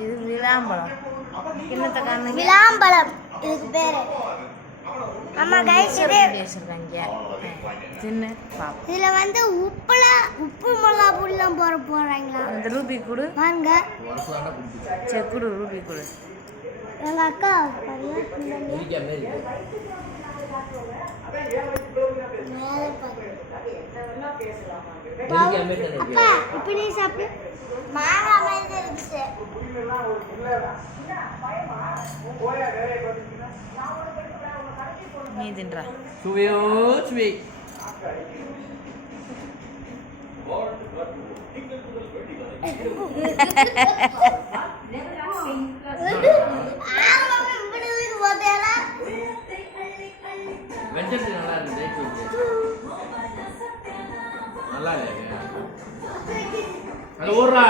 இது விளாம்பழம். கிண்ணத்தை காரணம் விளாம்பழம் இதுக்கு பேரு. ஆமா கைஸ், இது வச்சிருக்காங்க. சின்ன பாப்பா இதுல வந்து உப்பு மிளகா பொடிலாம் போறாங்களா? அந்த ரூபி குடு வாங்க. சரி குடு, ரூபி குடு. எங்க அக்கா அக்கா இப்ப நீ சாப்பிடு. மாங்காய் மாதிரி இருந்துச்சு. நீ தின்றா சுவையோ சுவை. வெஜிடபிள் நல்லா இருக்கு. நல்லா இல்லையா? அது ஊர்றா.